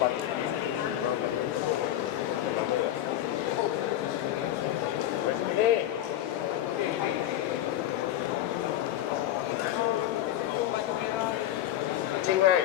Chinh hai.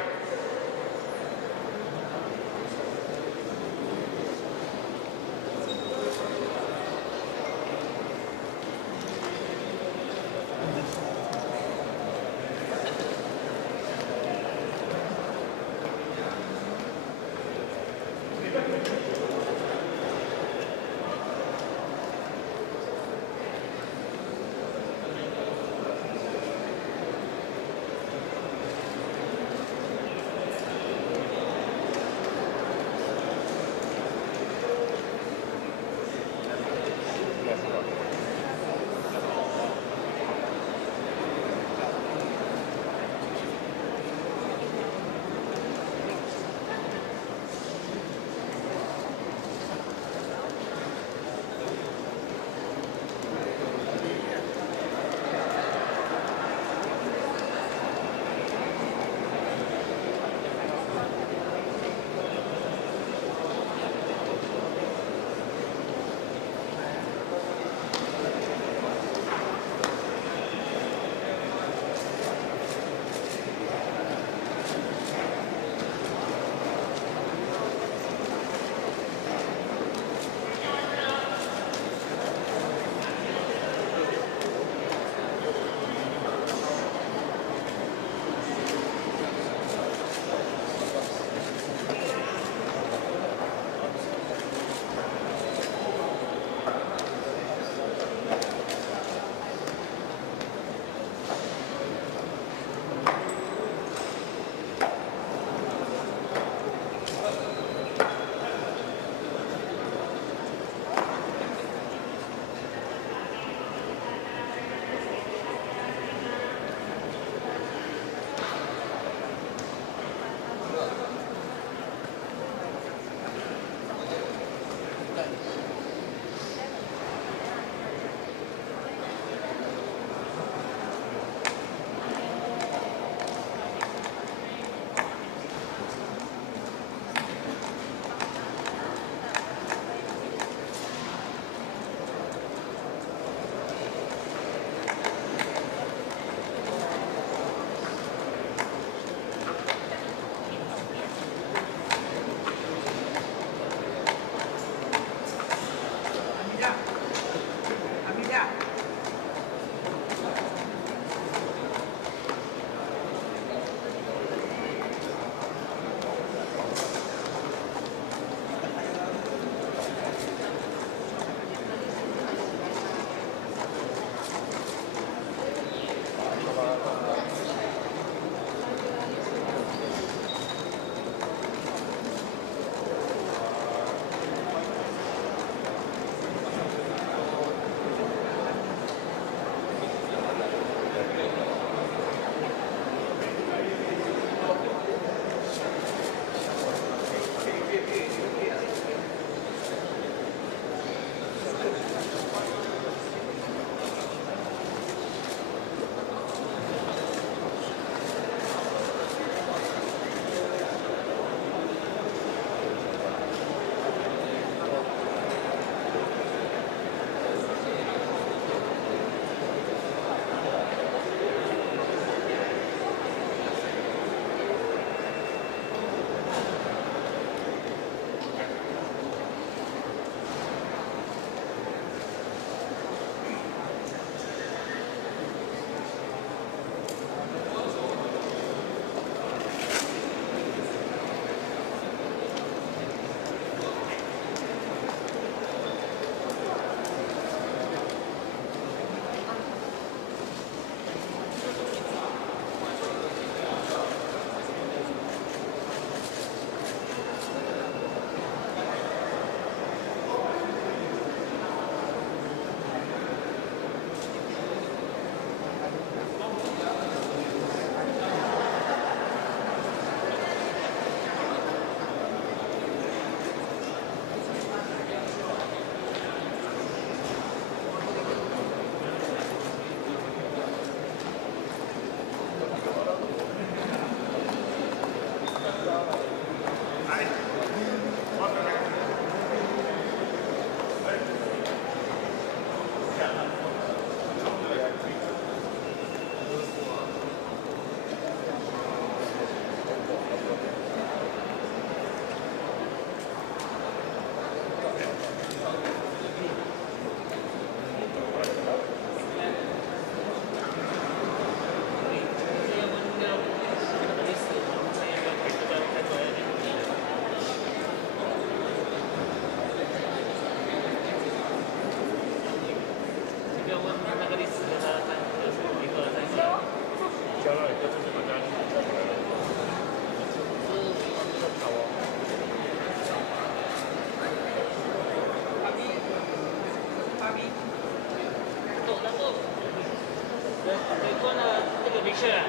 picture 啊，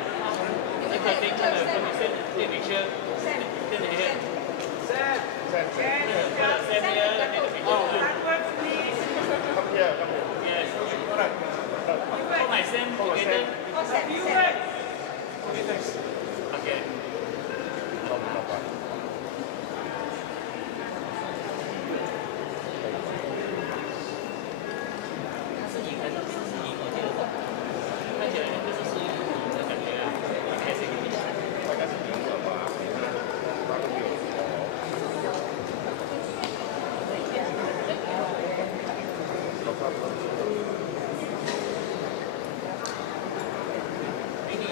你可以看到你 send picture， send 你去。Send. Send here, take the picture. Come here, come here. Yes. For my send together. Okay. 它是赢还是是赢？我记得是，看起来就是输赢的感觉啊，很开心。大概是赢了吧？你看，他都没有说。美女，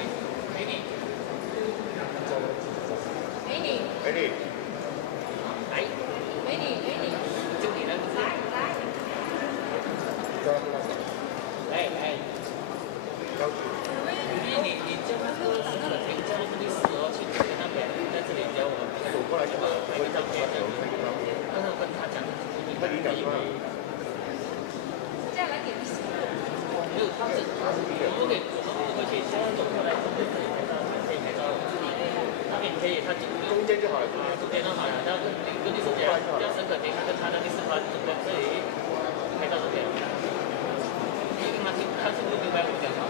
美女，美女，美女，来，美女，美女，就你了，来，来，你叫那个沈可婷叫那个律师哦，去那边，在这里教我走过来就好了，拍个照片，然后跟他讲，他领导是吧？这样来点律师。没有，他是我们会去先走过来，从这里拍照，可以拍照，那边可以，他中间就好了，中间就好了，然后跟律师讲，叫沈可婷，他跟他的律师团走过这里拍照就可以了。因为他是不明白我讲话。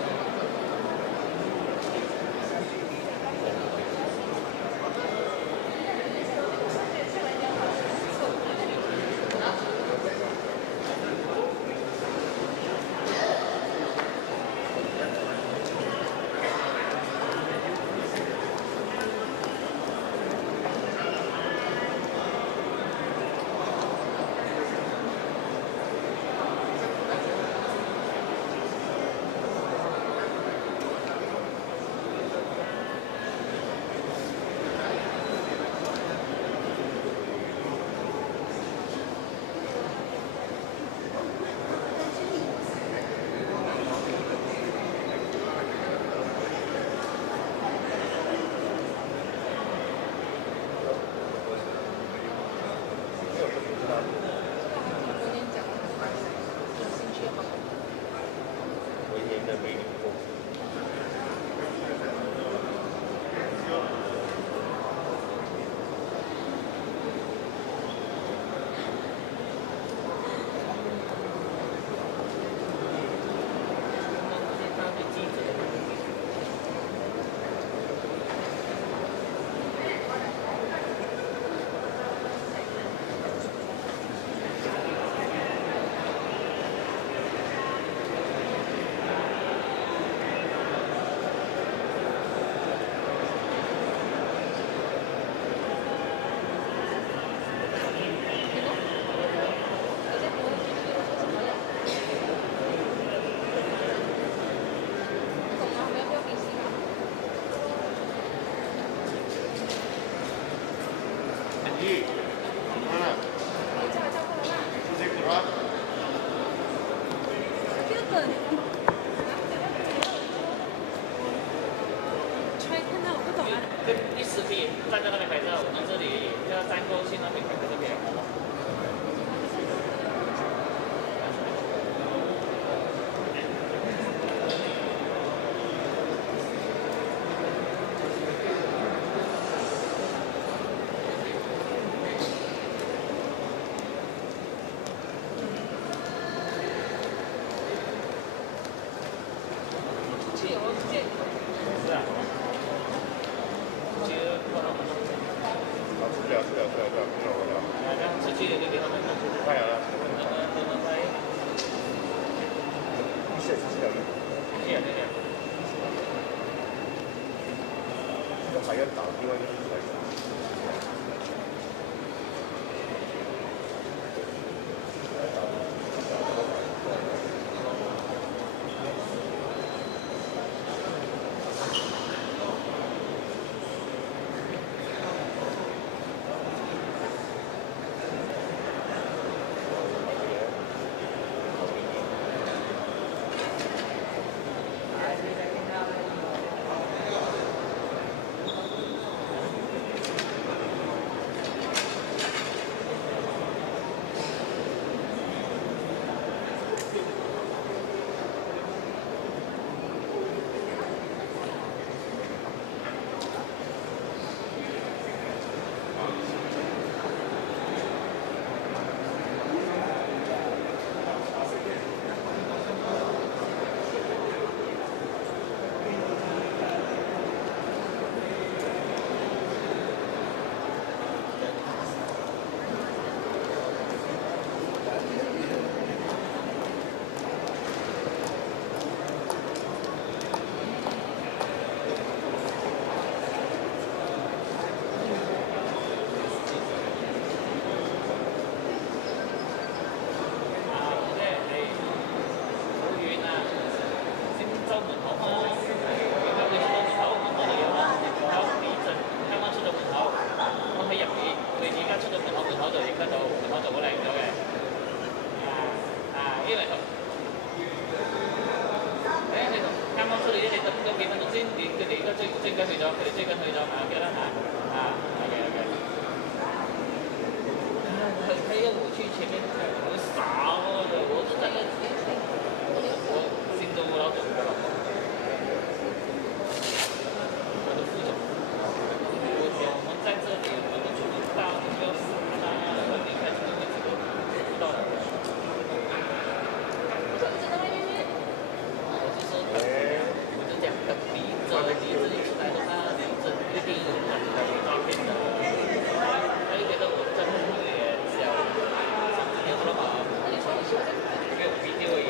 站在那边拍照，我们这里要站过去那边拍这边。是啊。出去就给他们看。太阳了。拍。是的。对。这还要打另外一个出来。评分中心，你一个最高推章，最高推章给他喊OK。他要我去前面，我傻了的，我是在那，我心中我老总，我的副总，我讲我们在这里，我们出不到，你不要傻啦，我离开这个位置都不到了。我就说，我就讲离着一出来的话，离着一定有照片的，他就觉得我真的有点小，没有什么好，你说这个video而已。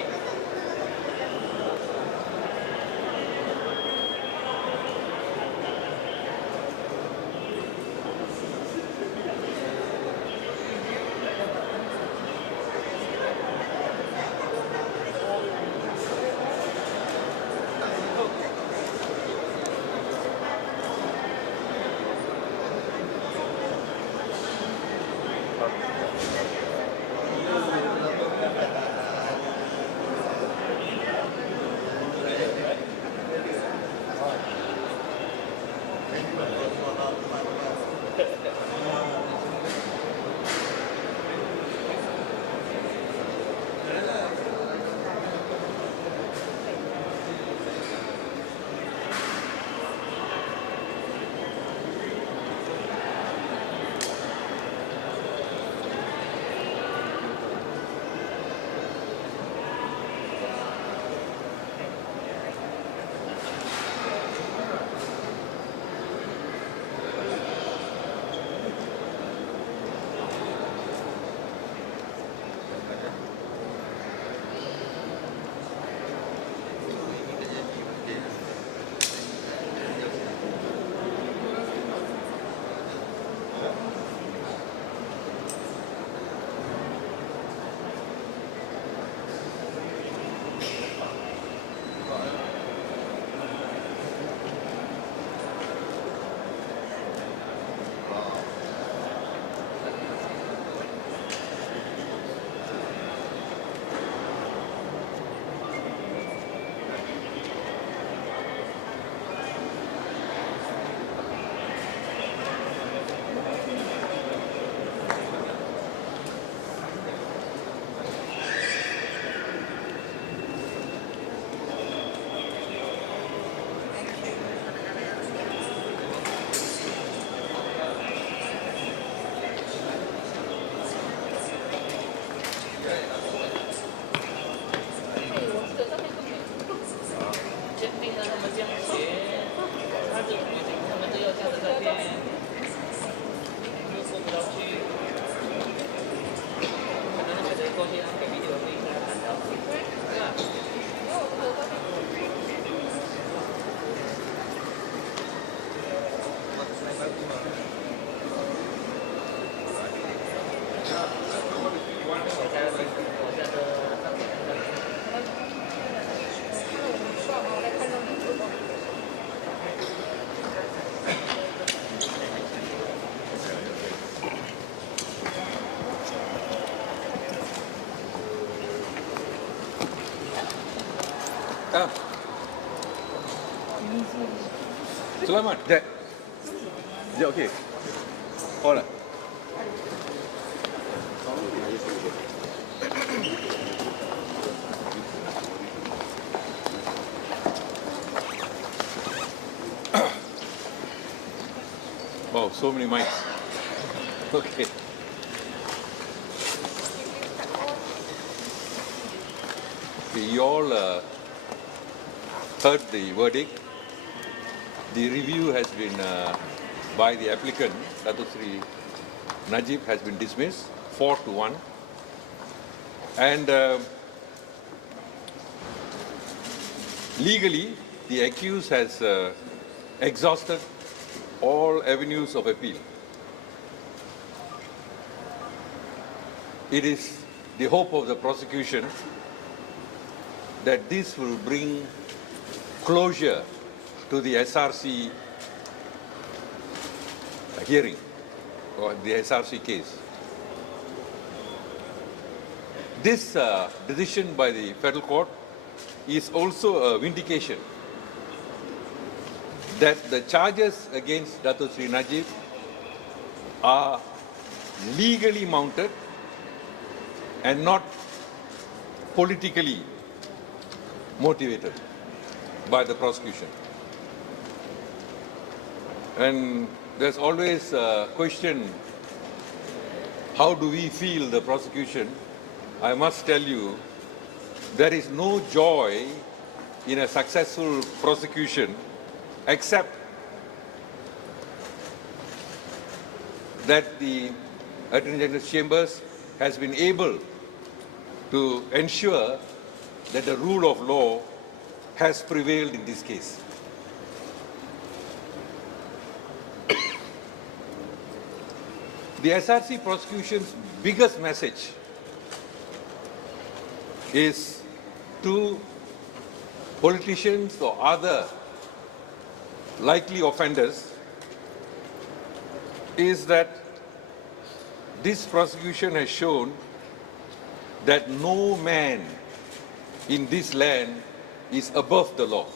Sulaiman, Jack. Jack, okay. All right. Wow, so many mics. Okay. You all heard the verdict. The review has been, by the applicant, Dato Sri Najib, has been dismissed, 4-1. And legally, the accused has exhausted all avenues of appeal. It is the hope of the prosecution that this will bring closure to the SRC hearing or the SRC case. This decision by the federal court is also a vindication that the charges against Dato Sri Najib are legally mounted and not politically motivated by the prosecution. And there's always a question, how do we feel the prosecution? I must tell you, there is no joy in a successful prosecution except that the Attorney General's Chambers has been able to ensure that the rule of law has prevailed in this case. The SRC prosecution's biggest message is to politicians or other likely offenders is that this prosecution has shown that no man in this land is above the law.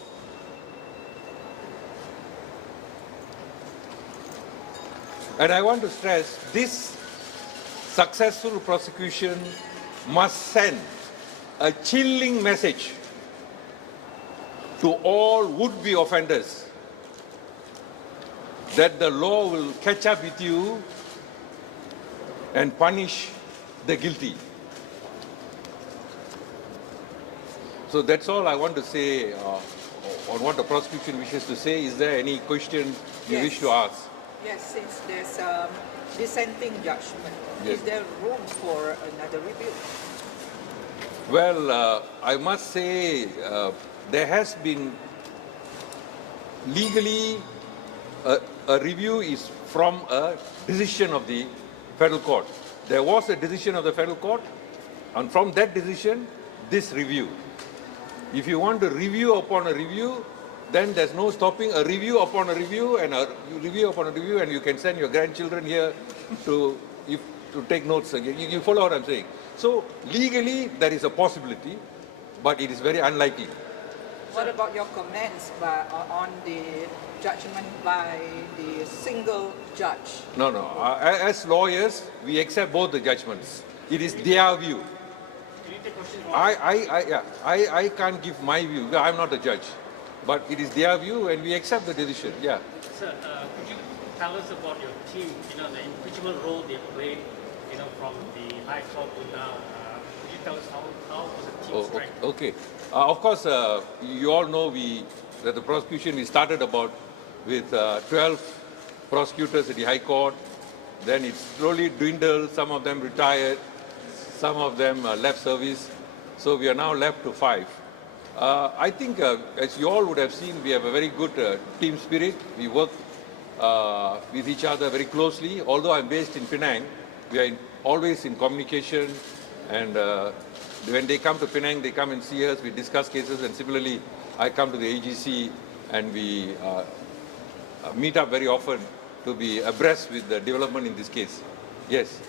And I want to stress, this successful prosecution must send a chilling message to all would-be offenders that the law will catch up with you and punish the guilty. So that's all I want to say on what the prosecution wishes to say. Is there any question you wish to ask? Yes, since there's a dissenting judgment, Yes. is there room for another review? Well, I must say there has been legally a review is from a decision of the federal court. There was a decision of the federal court, and from that decision, this review. If you want to review upon a review, then there's no stopping a review upon a review and a review upon a review, and you can send your grandchildren here to take notes again. You follow what I'm saying? So legally, there is a possibility, but it is very unlikely. What about your comments on the judgment by the single judge? No. As lawyers, we accept both the judgments. It is their view. I can't give my view. I'm not a judge, but it is their view, and we accept the decision. Yeah. Sir, could you tell us about your team? The impeachment role they played, from the High Court to now. Could you tell us how was the team strength? Okay. Of course, you all know that the prosecution we started with 12 prosecutors at the High Court. Then it slowly dwindled. Some of them retired. Some of them left service. So we are now left to 5. I think, as you all would have seen, we have a very good team spirit. We work with each other very closely. Although I'm based in Penang, we are always in communication. And when they come to Penang, they come and see us. We discuss cases. And similarly, I come to the AGC and we meet up very often to be abreast with the development in this case. Yes.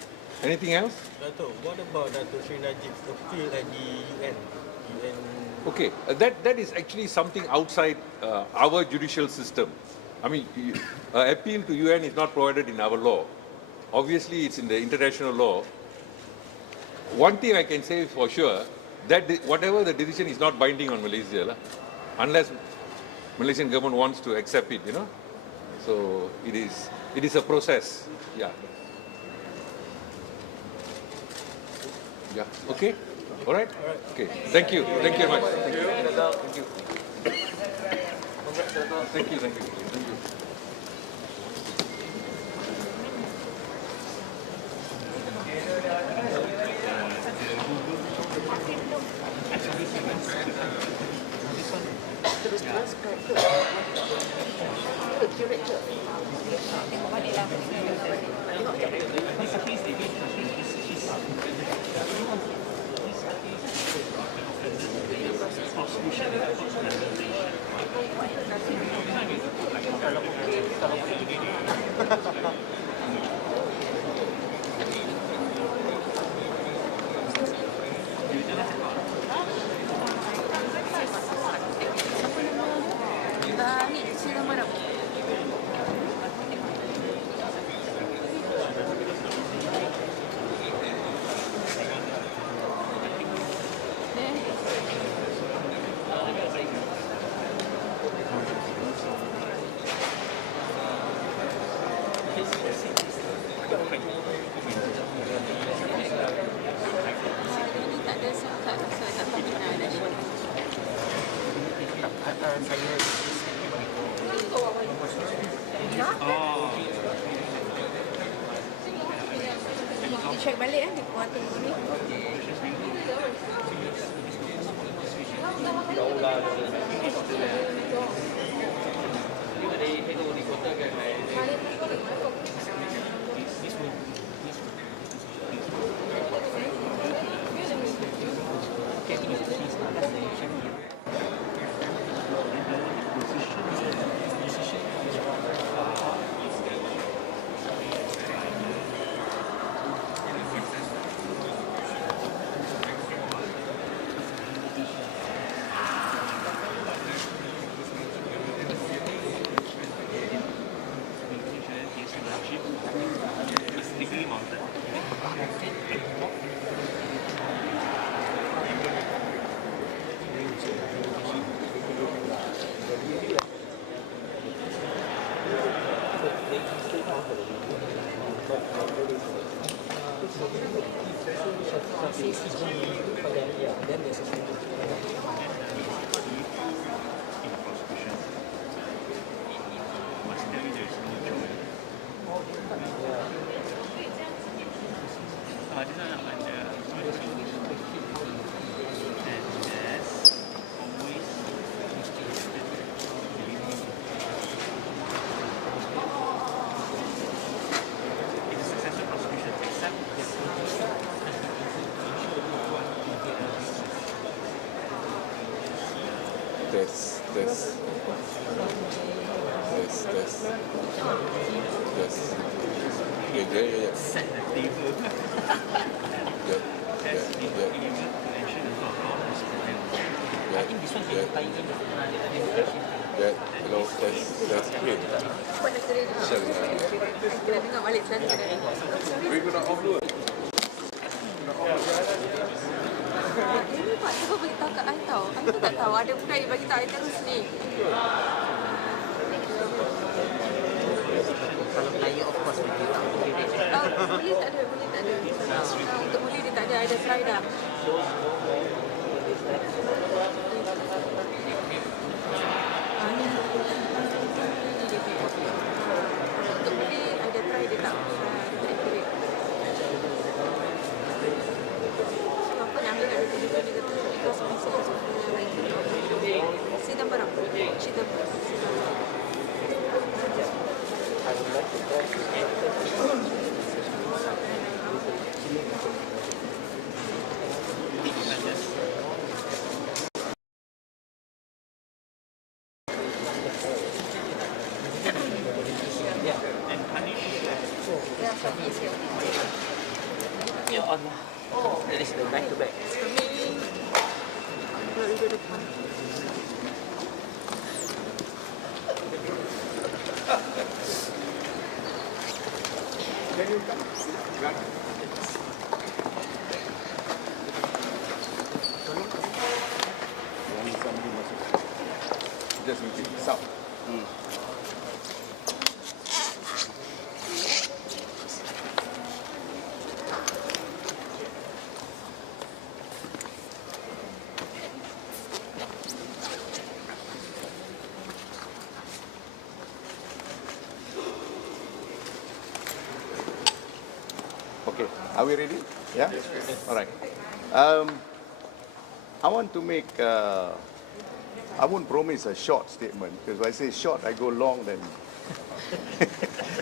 Anything else? Dato, what about Dato Sri Najib's appeal at the UN? Okay, that is actually something outside our judicial system. I mean, appeal to UN is not provided in our law. Obviously, it's in the international law. One thing I can say for sure, that whatever the decision is not binding on Malaysia, unless Malaysian government wants to accept it, So it is a process. Yeah. Yeah. Okay. All right. Okay. Thank you. Thank you very much. Thank you. Thank you. Thank you. Thank you. Thank you. Sidang mana? Tak ada tak tahu mana ada. Check balik di kuartal ni. Test. Yeah. Set the table. Test the table to ensure the flow of law is prevailed. I think this one can tie in the education. Hello, test. Okay. Shall we? Kena dengar balik sana. We gonna off dulu. Ini Pak Tengah beritahu kat I tau. I pun tak tahu. Ada budak yang bagi tahu I terus ni. Kalau Melayu of course dia tak boleh dia. Boleh tak ada. Untuk boleh dia tak ada. Ada try dah. Untuk boleh ada try dia tak accurate. Apa nak ambil ada tujuan dia kata because pencil is like sidang barang. Ya Allah. That is the back to back. Just make it sound. Okay, are we ready? Yeah? Yes, all right. I want to make, I won't promise a short statement, because if I say short, I go long, then,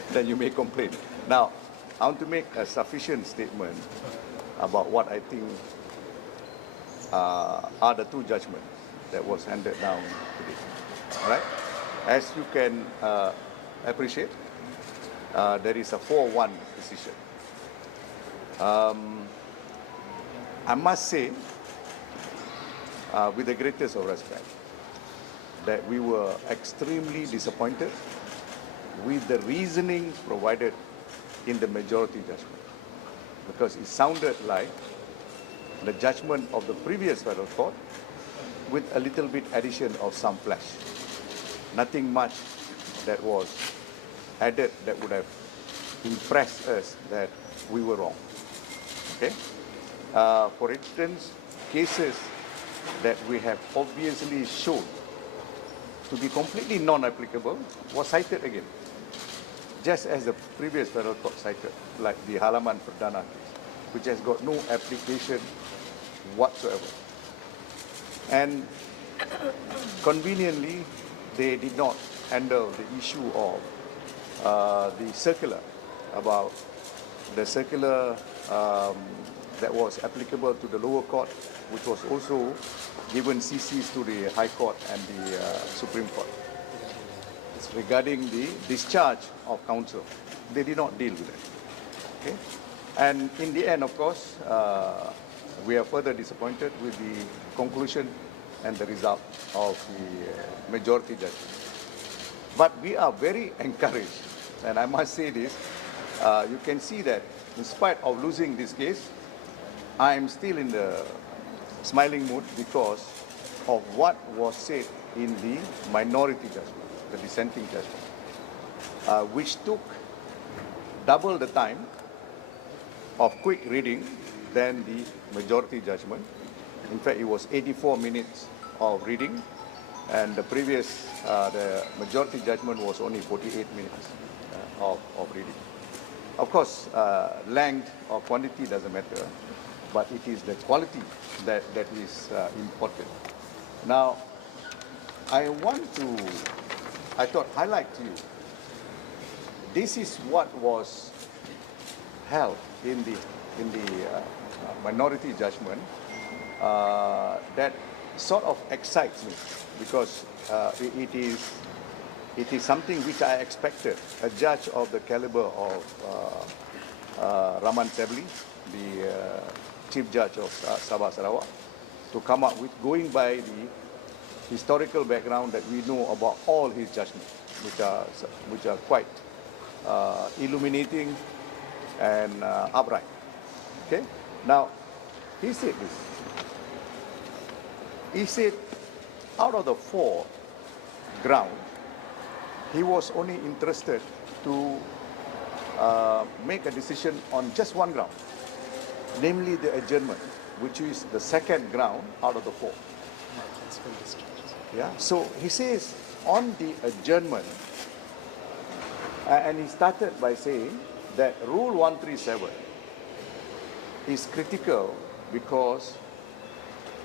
then you may complain. Now, I want to make a sufficient statement about what I think are the two judgments that was handed down today. All right? As you can appreciate, there is a 4-1 decision. I must say, with the greatest of respect, that we were extremely disappointed with the reasoning provided in the majority judgment, because it sounded like the judgment of the previous federal court with a little bit addition of some flesh. Nothing much that was added that would have impressed us that we were wrong. Okay? For instance, cases that we have obviously shown to be completely non-applicable was cited again, just as the previous federal court cited, like the Halaman Perdana case, which has got no application whatsoever. And conveniently, they did not handle the issue of the circular, about the circular that was applicable to the lower court, which was also given CCs to the High Court and the Supreme Court. It's regarding the discharge of counsel. They did not deal with it. Okay? And in the end, of course, we are further disappointed with the conclusion and the result of the majority judgment. But we are very encouraged, and I must say this, you can see that in spite of losing this case, I am still in the smiling mood because of what was said in the minority judgment, the dissenting judgment, which took double the time of quick reading than the majority judgment. In fact, it was 84 minutes of reading, and the previous, the majority judgment was only 48 minutes of reading. Of course, length or quantity doesn't matter, but it is the quality that is important. Now, I thought highlight to you, this is what was held in the minority judgment that sort of excites me, because it is something which I expected a judge of the caliber of Rahman Sebli, the Chief Judge of Sabah Sarawak, to come up with, going by the historical background that we know about all his judgments, which are quite illuminating and upright. Okay? Now, he said this. He said, out of the 4 grounds, he was only interested to make a decision on just one ground, namely the adjournment, which is the second ground out of the 4. Yeah. So he says on the adjournment, and he started by saying that Rule 137 is critical because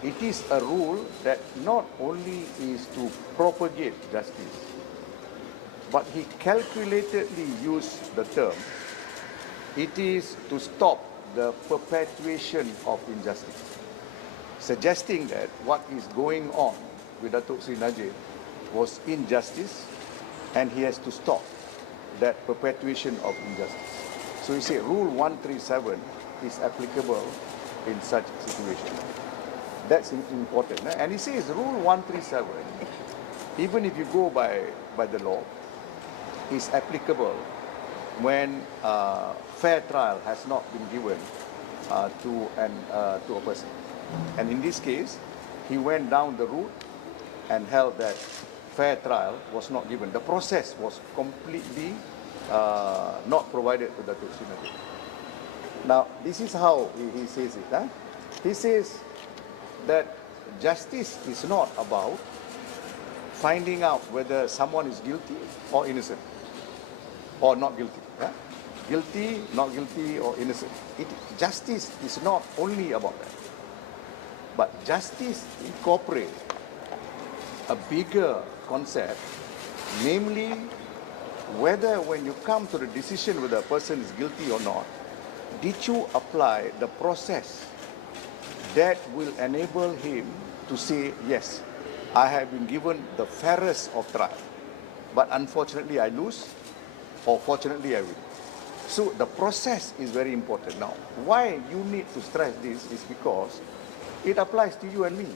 it is a rule that not only is to propagate justice, but he calculatedly used the term, it is to stop the perpetuation of injustice, suggesting that what is going on with Datuk Seri Najib was injustice, and he has to stop that perpetuation of injustice. So you say Rule 137 is applicable in such situation. That's important. And he says Rule 137, even if you go by the law, is applicable when fair trial has not been given to a person. And in this case, he went down the route and held that fair trial was not given. The process was completely not provided to Datuk Seri Najib. Now, this is how he says it. He says that justice is not about finding out whether someone is guilty or innocent, or not guilty. Guilty, not guilty, or innocent. Justice is not only about that. But justice incorporates a bigger concept, namely whether when you come to the decision whether a person is guilty or not, did you apply the process that will enable him to say, yes, I have been given the fairest of trial, but unfortunately I lose, or fortunately I win. So the process is very important. Now, why you need to stress this is because it applies to you and me.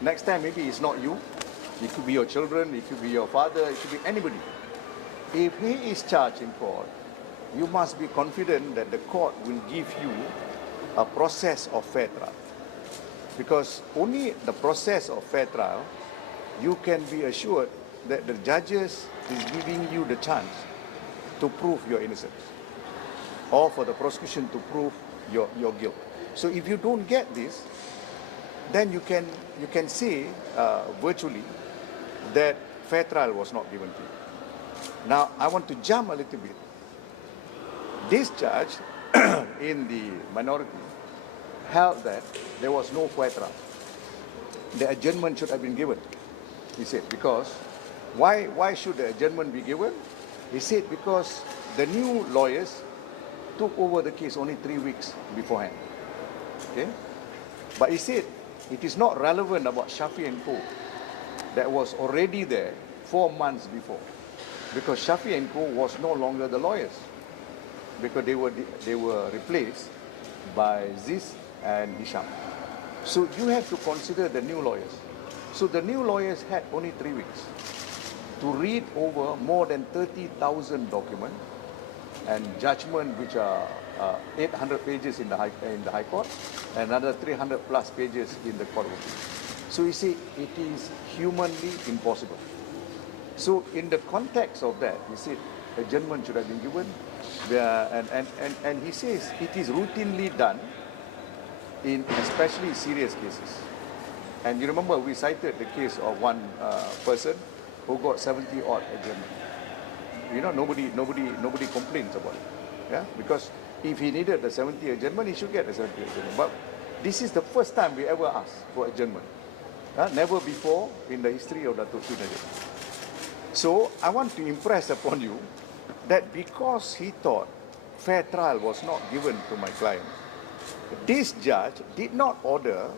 Next time maybe it's not you, It could be your children, it could be your father, it could be anybody. If he is charged in court, you must be confident that the court will give you a process of fair trial. Because only the process of fair trial, you can be assured that the judges is giving you the chance to prove your innocence, or for the prosecution to prove your guilt. So if you don't get this, then you can say virtually that fair trial was not given to you. Now I want to jump a little bit. This judge in the minority held that there was no fair trial. The adjournment should have been given, he said, because why should the adjournment be given? He said because the new lawyers took over the case only 3 weeks beforehand. Okay? But he said it is not relevant about Shafi and Co. that was already there 4 months before, because Shafi and Co. was no longer the lawyers, because they were replaced by Ziz and Hisham. So you have to consider the new lawyers. So the new lawyers had only 3 weeks to read over more than 30,000 documents and judgment which are 800 pages in the High Court and another 300 plus pages in the Court of Appeal. So you see, it is humanly impossible. So in the context of that, he said adjournment should have been given, and he says it is routinely done in especially serious cases. And you remember we cited the case of one person who got 70 odd adjournment. You know, nobody complains about it. Yeah, because if he needed the 70 adjournment, he should get the 70 adjournment. But this is the first time we ever asked for adjournment. Never before in the history of Datuk Sri Najib. So I want to impress upon you that because he thought fair trial was not given to my client, this judge did not order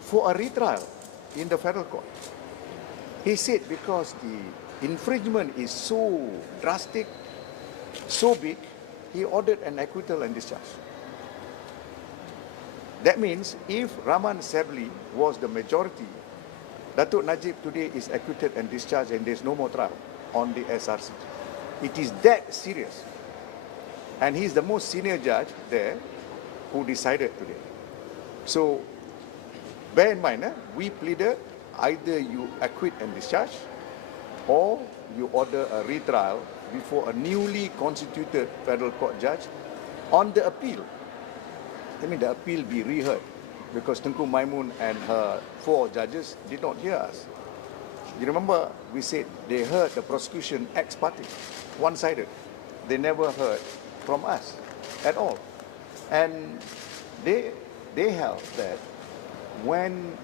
for a retrial in the federal court. He said because the infringement is so drastic, so big, he ordered an acquittal and discharge. That means if Rahman Sabli was the majority, Datuk Najib today is acquitted and discharged and there's no more trial on the SRC. It is that serious. And he's the most senior judge there who decided today. So bear in mind, we pleaded either you acquit and discharge or you order a retrial before a newly constituted federal court judge on the appeal. I mean, the appeal be reheard, because Tengku Maimun and her 4 judges did not hear us. You remember we said they heard the prosecution ex parte, one-sided. They never heard from us at all. And they held that when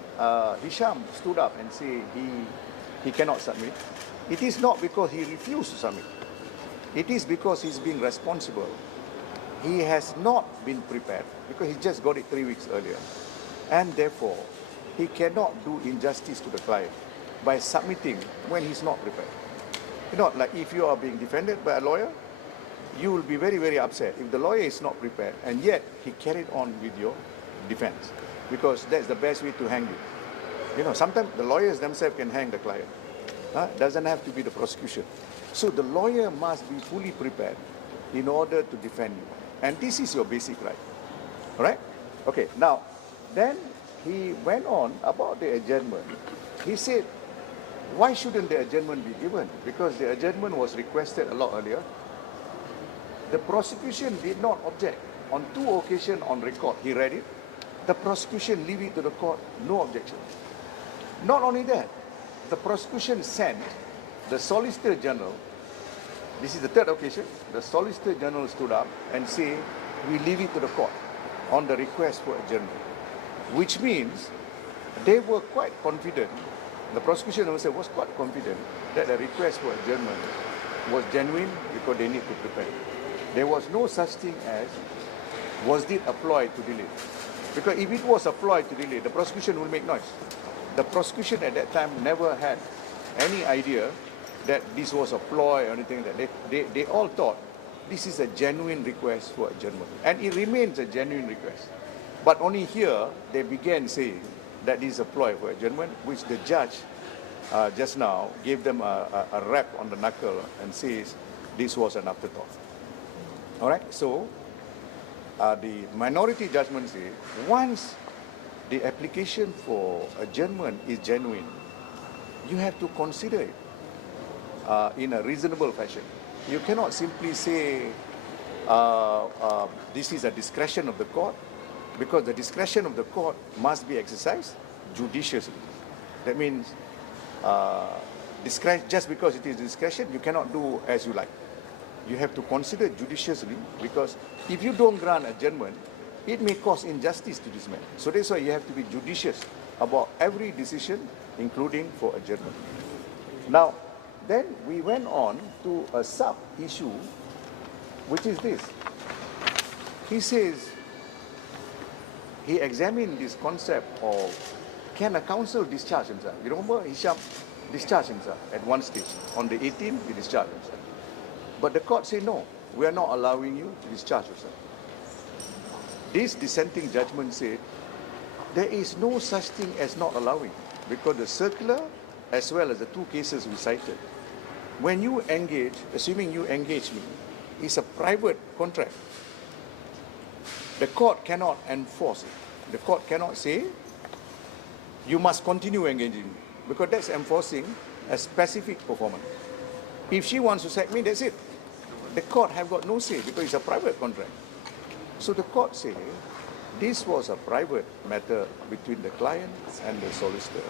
Hisham stood up and said he cannot submit, it is not because he refused to submit. It is because he's being responsible. He has not been prepared because he just got it 3 weeks earlier. And therefore, he cannot do injustice to the client by submitting when he's not prepared. You know, like if you are being defended by a lawyer, you will be very, very upset if the lawyer is not prepared and yet he carried on with your defense, because that's the best way to hang you. You know, sometimes the lawyers themselves can hang the client. Doesn't have to be the prosecution. So the lawyer must be fully prepared in order to defend you. And this is your basic right. All right? Okay, now, then he went on about the adjournment. He said, why shouldn't the adjournment be given? Because the adjournment was requested a lot earlier. The prosecution did not object. On 2 occasions on record, he read it. The prosecution leave it to the court, no objection. Not only that, the prosecution sent the Solicitor General. This is the 3rd occasion. The Solicitor General stood up and said, we leave it to the court on the request for adjournment. Which means they were quite confident, the prosecution also was quite confident that the request for adjournment was genuine because they need to prepare. There was no such thing as, was it a ploy to delay? Because if it was a ploy to delay, the prosecution will make noise. The prosecution at that time never had any idea that this was a ploy or anything like that. They all thought this is a genuine request for adjournment. And it remains a genuine request. But only here, they began saying that this is a ploy for adjournment, which the judge just now gave them a rap on the knuckle and says this was an afterthought. All right, so the minority judgment says once the application for adjournment is genuine, you have to consider it in a reasonable fashion. You cannot simply say this is a discretion of the court, because the discretion of the court must be exercised judiciously. That means just because it is discretion, you cannot do as you like. You have to consider judiciously, because if you don't grant adjournment, it may cause injustice to this man. So that's why you have to be judicious about every decision, including for adjournment. Now, then we went on to a sub-issue, which is this. He says, he examined this concept of, can a counsel discharge himself? You remember Hisham discharged himself at one stage. On the 18th, he discharged himself. But the court said, no, we are not allowing you to discharge yourself. This dissenting judgment said, there is no such thing as not allowing, because the circular, as well as the two cases we cited, when you engage, assuming you engage me, it's a private contract. The court cannot enforce it. The court cannot say, you must continue engaging me, because that's enforcing a specific performance. If she wants to sack me, that's it. The court have got no say, because it's a private contract. So the court said, this was a private matter between the client and the solicitor.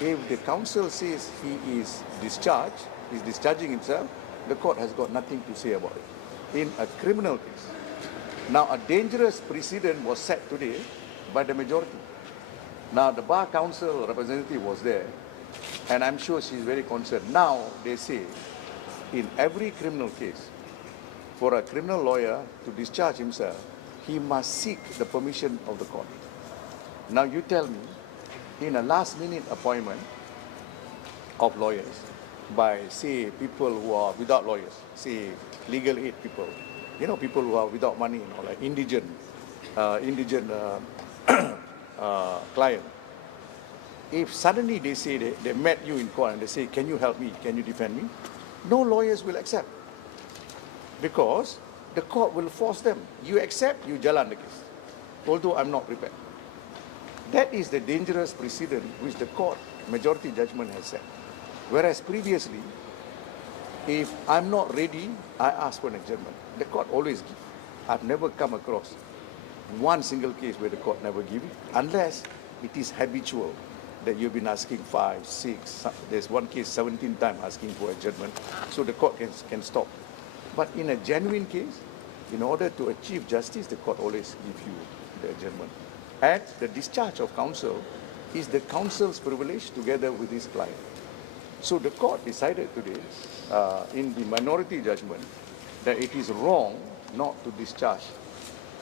If the counsel says he is discharged, he's discharging himself, the court has got nothing to say about it. In a criminal case. Now, a dangerous precedent was set today by the majority. Now, the bar counsel representative was there, and I'm sure she's very concerned. Now, they say, in every criminal case, for a criminal lawyer to discharge himself, he must seek the permission of the court. Now, you tell me, in a last-minute appointment of lawyers by, say, people who are without lawyers, say, legal aid people, you know, people who are without money, you know, like indigent client. If suddenly they say they met you in court and they say, can you help me, can you defend me? No lawyers will accept, because the court will force them. You accept, you jalan the case, although I'm not prepared. That is the dangerous precedent which the court majority judgment has set. Whereas previously, if I'm not ready, I ask for an adjournment. The court always gives. I've never come across one single case where the court never gives it, unless it is habitual that you've been asking 5, 6, there's one case 17 times asking for adjournment, so the court can stop. But in a genuine case, in order to achieve justice, the court always gives you the adjournment. And the discharge of counsel is the counsel's privilege together with his client. So the court decided today, in the minority judgment, that it is wrong not to discharge,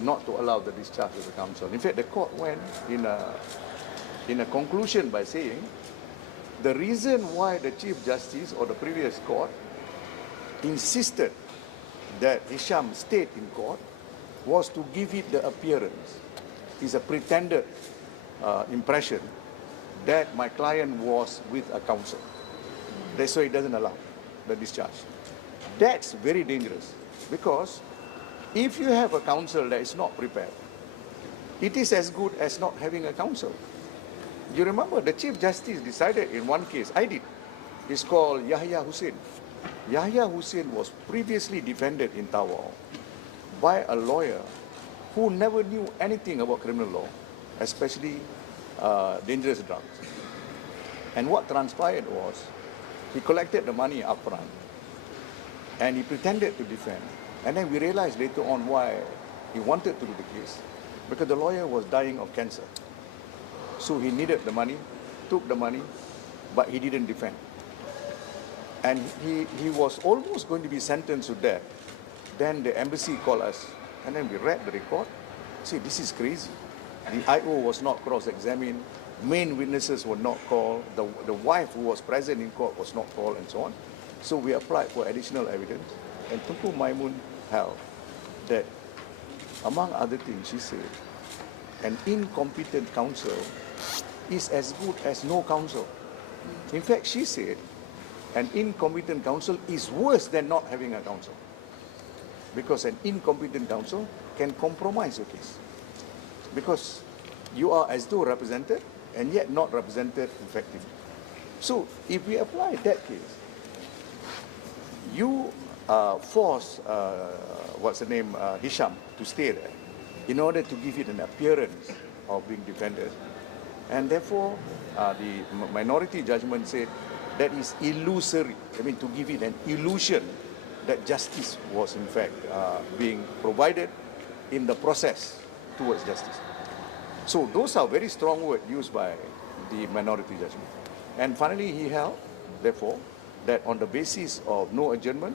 not to allow the discharge of the counsel. In fact, the court went in a conclusion by saying, the reason why the Chief Justice or the previous court insisted that Hisham stayed in court was to give it the appearance, is a pretended impression that my client was with a counsel. That's why it doesn't allow the discharge. That's very dangerous, because if you have a counsel that is not prepared, it is as good as not having a counsel. You remember the Chief Justice decided in one case, I did, it's called Yahya Hussein. Yahya Hussein was previously defended in Tawau by a lawyer who never knew anything about criminal law, especially dangerous drugs. And what transpired was, he collected the money up front and he pretended to defend. And then we realized later on why he wanted to do the case, because the lawyer was dying of cancer. So he needed the money, took the money, but he didn't defend. And he was almost going to be sentenced to death. Then the embassy called us, and then we read the report. See, this is crazy. The IO was not cross-examined, main witnesses were not called, the wife who was present in court was not called, and so on. So we applied for additional evidence, and Tunku Maimun held that, among other things, she said, an incompetent counsel is as good as no counsel. In fact, she said an incompetent counsel is worse than not having a counsel, because an incompetent counsel can compromise your case, because you are as though represented and yet not represented effectively. So if we apply that case, you force Hisham to stay there in order to give it an appearance of being defended, and therefore the minority judgment said that is illusory. I mean, to give it an illusion that justice was in fact being provided in the process towards justice. So those are very strong words used by the minority judgment. And finally he held, therefore, that on the basis of no adjournment,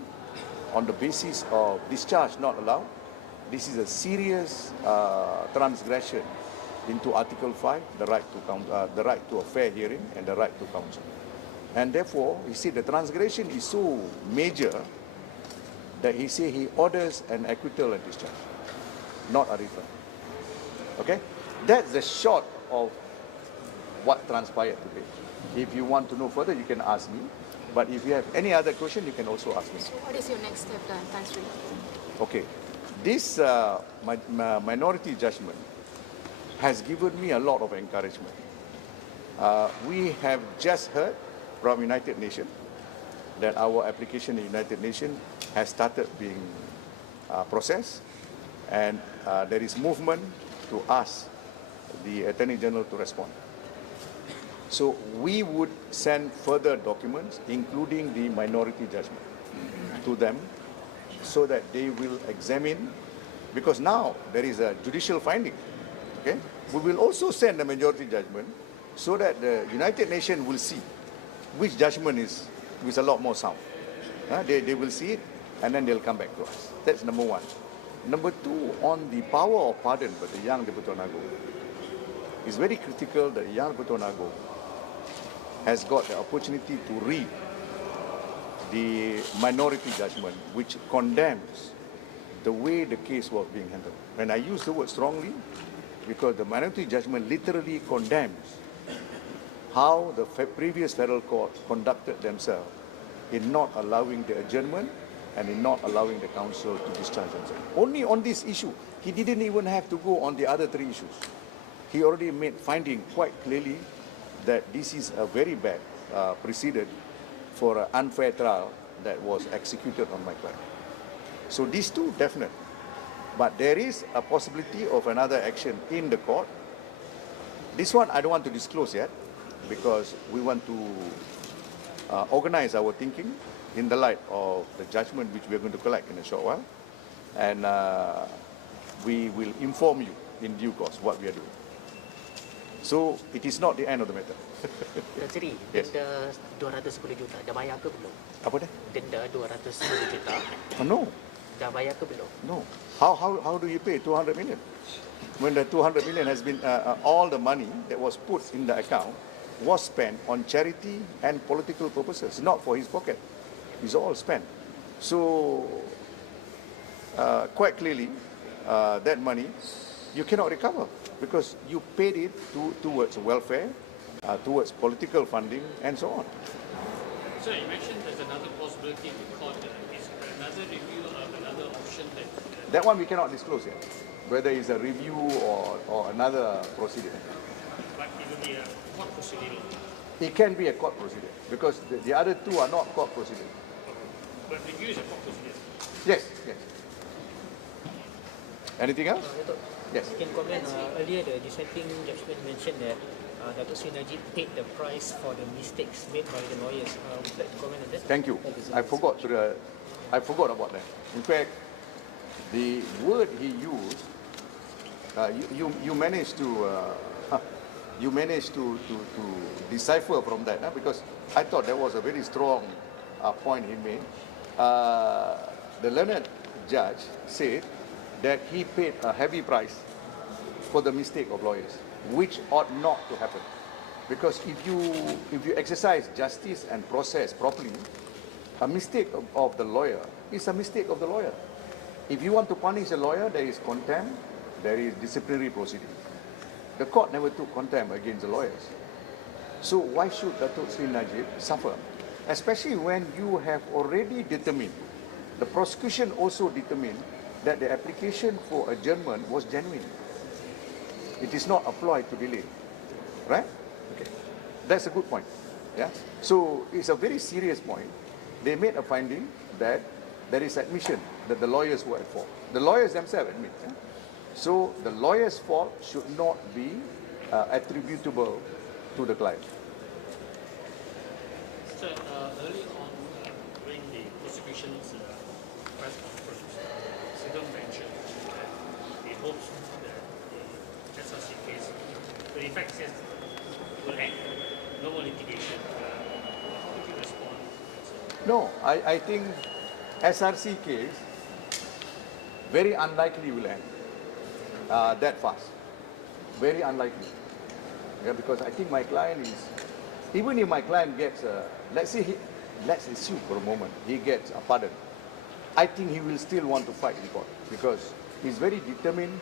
on the basis of discharge not allowed, this is a serious transgression into Article 5, the right to a fair hearing and the right to counsel. And therefore, he said the transgression is so major that he said he orders an acquittal and discharge, not a refund. Okay? That's the short of what transpired today. If you want to know further, you can ask me. But if you have any other question, you can also ask me. So what is your next step, Tan Sri? Okay. This minority judgment has given me a lot of encouragement. We have just heard from United Nations that our application in United Nations has started being processed, and there is movement to ask the Attorney General to respond. So we would send further documents, including the minority judgment, to them so that they will examine, because now there is a judicial finding. Okay? We will also send the majority judgment so that the United Nations will see which judgment is a lot more sound. They will see it and then they'll come back to us. That's number one. Number two, on the power of pardon by the young Deputy Nago, it's very critical that the young Deputy Nago has got the opportunity to read the minority judgment, which condemns the way the case was being handled. And I use the word strongly because the minority judgment literally condemns how the previous federal court conducted themselves in not allowing the adjournment and in not allowing the council to discharge themselves. Only on this issue. He didn't even have to go on the other three issues. He already made finding quite clearly that this is a very bad precedent for an unfair trial that was executed on my client. So these two, definite. But there is a possibility of another action in the court. This one I don't want to disclose yet because we want to organize our thinking in the light of the judgment which we are going to collect in a short while. And we will inform you in due course what we are doing. So it is not the end of the matter. Tan Sri, Yes. denda 210 juta, dah bayar ke belum? Apa dia? Denda 210 juta, No, dah bayar ke belum? no. How do you pay 200 million? When the 200 million has been, all the money that was put in the account was spent on charity and political purposes, not for his pocket. It's all spent. So, quite clearly, that money you cannot recover because you paid it towards welfare, towards political funding, and so on. So you mentioned there's another possibility in the court. Is another review of another option that That one we cannot disclose yet, whether it's a review or another procedure. but it will be a court procedure. It can be a court procedure because the other two are not court procedure. But review is a court procedure. Yes, yes. Anything else? Datuk, Yes. I can comment. Earlier, the dissenting judgment mentioned that Datuk Sri Najib paid the price for the mistakes made by the lawyers. Would you like to comment on that? Thank you. I forgot about that. In fact, the word he used, you managed to decipher from that, because I thought that was a very strong point he made. The learned judge said that he paid a heavy price for the mistake of lawyers, which ought not to happen. Because if you exercise justice and process properly, a mistake of the lawyer is a mistake of the lawyer. If you want to punish a lawyer, there is contempt, there is disciplinary proceeding. The court never took contempt against the lawyers. So why should Datuk Sri Najib suffer? Especially when you have already determined, the prosecution also determined that the application for adjournment was genuine. It is not a ploy to delay, right? Okay, that's a good point. Yeah. So it's a very serious point. They made a finding that there is admission that the lawyers were at fault. The lawyers themselves admit. Yeah? So the lawyer's fault should not be attributable to the client. So early on, during the prosecution's press conference, Sidon mentioned that he hopes that the SRC case, but in fact says will end, no more litigation. How would you respond? No, I think SRC case very unlikely will end that fast. Very unlikely. Yeah, because I think my client is, even if my client gets, let's assume for a moment, he gets a pardon, I think he will still want to fight in court because he's very determined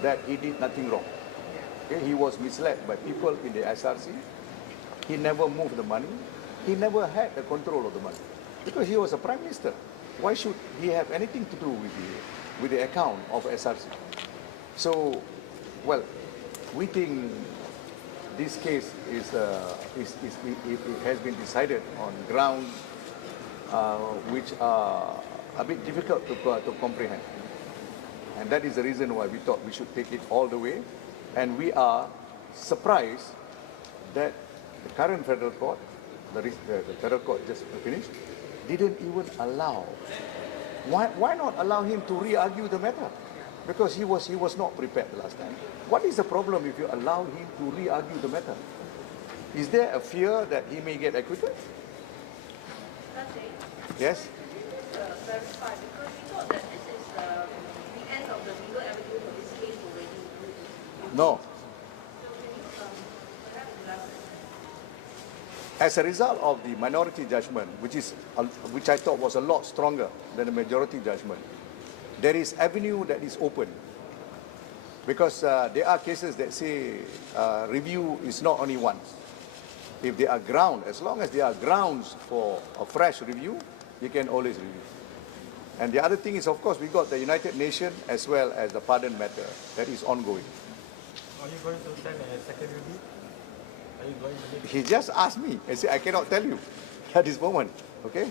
that he did nothing wrong. Okay? He was misled by people in the SRC. He never moved the money. He never had the control of the money because he was a prime minister. Why should he have anything to do with the account of SRC? So, well, we think this case it has been decided on grounds which are a bit difficult to comprehend. And that is the reason why we thought we should take it all the way. And we are surprised that the current federal court, the federal court just finished, didn't even allow. Why not allow him to re-argue the matter? Because he was not prepared the last time. What is the problem if you allow him to re-argue the matter? Is there a fear that he may get acquitted? Yes? Clarify, because we thought that this is the end of the legal avenue for this case already. No. As a result of the minority judgment, which I thought was a lot stronger than the majority judgment, there is avenue that is open. Because there are cases that say review is not only once. If there are grounds, as long as there are grounds for a fresh review, you can always review. And the other thing is, of course, we got the United Nations as well as the pardon matter that is ongoing. Are you going to send a second review? Are you going to make... He just asked me. I said, I cannot tell you at this moment. Okay?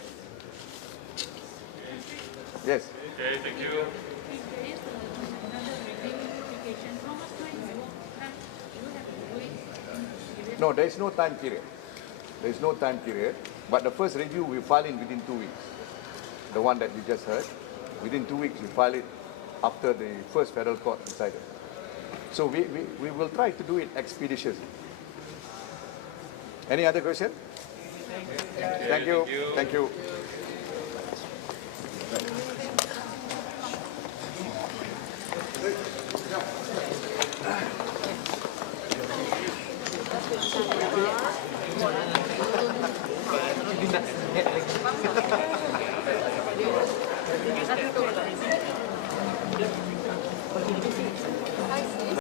Yes. Okay, thank you. No, there is no time period. There is no time period. But the first review we file in within 2 weeks. The one that you just heard. Within 2 weeks we file it after the first federal court decided. So we will try to do it expeditiously. Any other question? Thank you. Thank you.